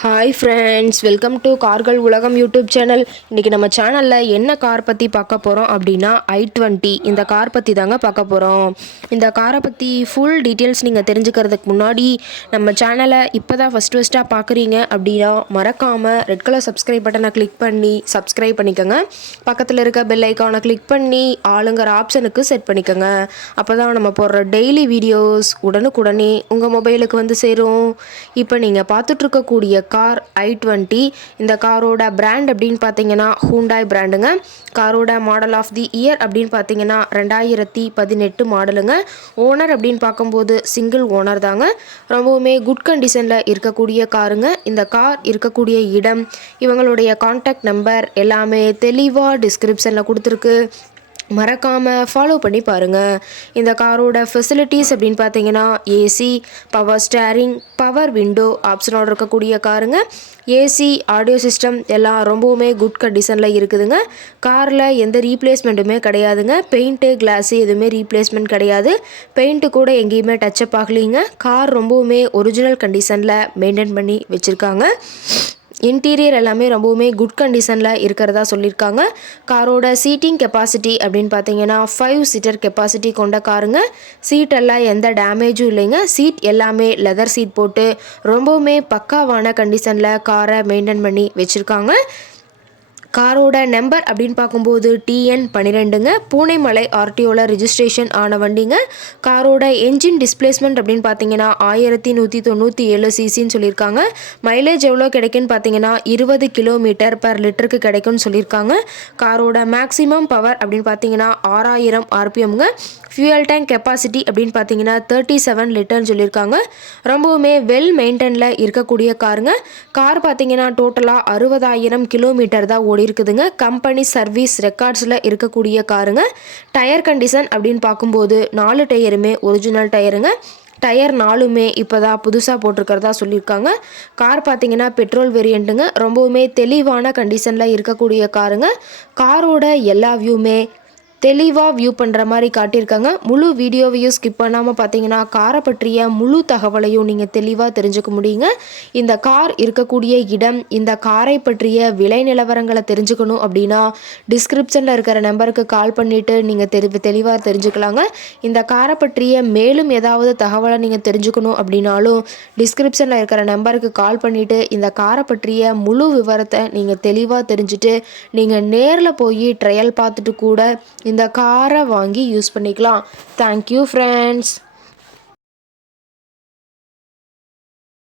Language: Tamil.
ஹாய் ஃப்ரெண்ட்ஸ், வெல்கம் டு கார்கள் உலகம் யூடியூப் சேனல். இன்றைக்கி நம்ம சேனலில் என்ன கார் பற்றி பார்க்க போகிறோம் அப்படின்னா i20 இந்த கார் பற்றி தாங்க பார்க்க போகிறோம். இந்த காரை பற்றி ஃபுல் டீட்டெயில்ஸ் நீங்கள் தெரிஞ்சுக்கிறதுக்கு முன்னாடி நம்ம சேனலை இப்போ தான் ஃபஸ்ட்டாக பார்க்குறீங்க அப்படின்னா மறக்காமல் ரெட் கலர் சப்ஸ்கிரைப் பட்டனை கிளிக் பண்ணி சப்ஸ்கிரைப் பண்ணிக்கோங்க. பக்கத்தில் இருக்க பெல் ஐக்கானை கிளிக் பண்ணி ஆளுங்கிற ஆப்ஷனுக்கு செட் பண்ணிக்கோங்க. அப்போ தான் நம்ம போடுற டெய்லி வீடியோஸ் உடனுக்குடனே உங்கள் மொபைலுக்கு வந்து சேரும். இப்போ நீங்கள் பார்த்துட்ருக்கக்கூடிய கார் i20. இந்த காரோட பிராண்ட் அப்படின்னு பார்த்தீங்கன்னா ஹூண்டாய் பிராண்டுங்க. காரோட மாடல் ஆஃப் தி இயர் அப்படின்னு பார்த்தீங்கன்னா 2018 மாடலுங்க. ஓனர் அப்படின்னு பார்க்கும்போது சிங்கிள் ஓனர் தாங்க. ரொம்பவுமே குட் கண்டிஷனில் இருக்கக்கூடிய காருங்க. இந்த கார் இருக்கக்கூடிய இடம், இவங்களுடைய கான்டாக்ட் நம்பர் எல்லாமே தெளிவாக டிஸ்கிரிப்ஷனில் கொடுத்துருக்கு. மறக்காமல் ஃபாலோ பண்ணி பாருங்கள். இந்த காரோட ஃபெசிலிட்டிஸ் அப்படின்னு பார்த்தீங்கன்னா AC, power steering, power window ஆப்ஷனோடு இருக்கக்கூடிய காருங்க. ஏசி, ஆடியோ சிஸ்டம் எல்லாம் ரொம்பவுமே குட் கண்டிஷனில் இருக்குதுங்க. காரில் எந்த ரீப்ளேஸ்மெண்ட்டுமே கிடையாதுங்க. பெயிண்ட்டு, கிளாஸு எதுவுமே ரீப்ளேஸ்மெண்ட் கிடையாது. பெயிண்ட்டு கூட எங்கேயுமே டச்சப் ஆகலிங்க. கார் ரொம்பவுமே ஒரிஜினல் கண்டிஷனில் மெயின்டைன் பண்ணி வச்சுருக்காங்க. இன்டீரியர் எல்லாமே ரொம்பவுமே குட் கண்டிஷனில் இருக்கிறதா சொல்லியிருக்காங்க. காரோட சீட்டிங் கெப்பாசிட்டி அப்படின்னு பார்த்தீங்கன்னா 5 சீட்டர் கெப்பாசிட்டி கொண்ட காருங்க. சீட்டெல்லாம் எந்த டேமேஜும் இல்லைங்க. சீட் எல்லாமே லெதர் சீட் போட்டு ரொம்பவுமே பக்காவான கண்டிஷனில் காரை மெயின்டைன் பண்ணி வச்சுருக்காங்க. காரோட நம்பர் அப்படின்னு பார்க்கும்போது TN12ங்க. பூனைமலை ஆர்டிஓவில் ரிஜிஸ்ட்ரேஷன் ஆன வண்டிங்க. காரோட என்ஜின் டிஸ்பிளேஸ்மெண்ட் அப்படின்னு பார்த்தீங்கன்னா 1197 சிசின்னு சொல்லியிருக்காங்க. மைலேஜ் எவ்வளோ கிடைக்குன்னு பார்த்தீங்கன்னா 20 கிலோமீட்டர் பர் லிட்டருக்கு கிடைக்கும்னு சொல்லியிருக்காங்க. காரோட மேக்ஸிமம் பவர் அப்படின்னு பார்த்தீங்கன்னா 6000 RPMங்க. ஃபியூயல் டேங்க் கெப்பாசிட்டி அப்படின்னு பார்த்தீங்கன்னா 37 லிட்டர்னு சொல்லியிருக்காங்க. ரொம்பவுமே வெல் மெயின்டைனில் இருக்கக்கூடிய காருங்க. கார் பார்த்தீங்கன்னா டோட்டலாக 60,000 கிலோமீட்டர் தான் ஓடி இருக்குதுங்க. கம்பெனி சர்வீஸ் ரெக்கார்ட்ஸில் இருக்கக்கூடிய காருங்க. டயர் கண்டிஷன் அப்படின்னு பார்க்கும்போது 4 டயருமே ஒரிஜினல் டயருங்க. டயர் 4மே இப்போ தான் புதுசாக போட்டிருக்கிறதா சொல்லியிருக்காங்க. கார் பார்த்தீங்கன்னா பெட்ரோல் வேரியண்ட்டுங்க. ரொம்பவுமே தெளிவான கண்டிஷனில் இருக்கக்கூடிய காருங்க. காரோட எல்லா வியூமே தெளிவாக வியூ பண்ணுற மாதிரி காட்டியிருக்காங்க. முழு வீடியோவையும் ஸ்கிப் பண்ணாமல் பார்த்தீங்கன்னா காரை பற்றிய முழு தகவலையும் நீங்கள் தெளிவாக தெரிஞ்சுக்க முடியுங்க. இந்த கார் இருக்கக்கூடிய இடம், இந்த காரை பற்றிய விலை நிலவரங்களை தெரிஞ்சுக்கணும் அப்படின்னா டிஸ்கிரிப்ஷனில் இருக்கிற நம்பருக்கு கால் பண்ணிவிட்டு நீங்கள் தெளிவாக தெரிஞ்சுக்கலாங்க. இந்த காரை பற்றிய மேலும் ஏதாவது தகவலை நீங்கள் தெரிஞ்சுக்கணும் அப்படின்னாலும் டிஸ்கிரிப்ஷனில் இருக்கிற நம்பருக்கு கால் பண்ணிவிட்டு இந்த காரை பற்றிய முழு விவரத்தை நீங்கள் தெளிவாக தெரிஞ்சுட்டு நீங்கள் நேரில் போய் ட்ரையல் பார்த்துட்டு கூட இந்த காரை வாங்கி யூஸ் பண்ணிக்கலாம். Thank you friends.